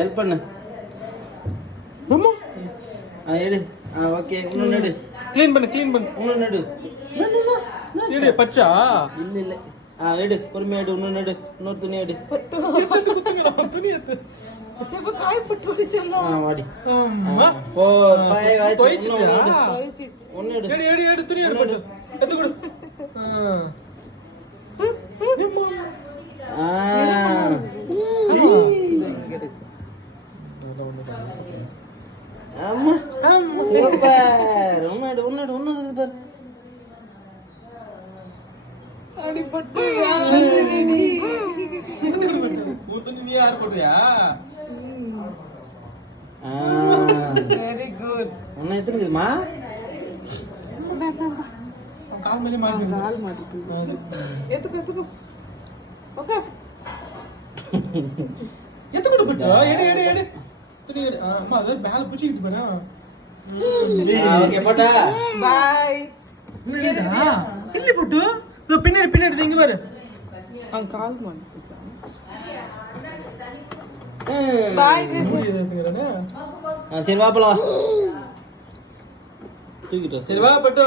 Help பண்ணு. எடு. Okay, இன்னொன்று எடு. க்ளீன் பண்ணு. இன்னொன்று எடு. எடு பச்சா. இல்ல. எடு, பொறுமையா எடு. இன்னொன்று எடு. இன்னொரு துணி எடு. துணி எடுத்து. செப்ப காய் போட்டு வச்சிரலாம். வாடி. அம்மா 4 5 ஆயிடுச்சு. தோய்ச்சிட்டியா? ஒன்னு எடு. எடு துணி எடு போட்டு. எடுத்து கொடு. ஆமா சூப்பர். ஒன்னு பாரு. அடிபட்டு துணி நீ யார் போடுறியா? Very good. ஒன்னு எத்தனை இருக்குமா? கால் மேலே மாட்டி. கால் மாட்டிட்டு. எதுக்கு ஓகே. எத்து கொடு போட்டு. எடு. துணி எடு. அம்மா அத பேல் புடிச்சிட்டு பாரு. ஓகே போடா. பை. இல்ல போட்டு. இதோ பின்னாடி இங்க பாரு. கால் மாட்டிட்டு. By this. சரி வா போலாம். தூக்கிட்டு சரி வா பட்டு.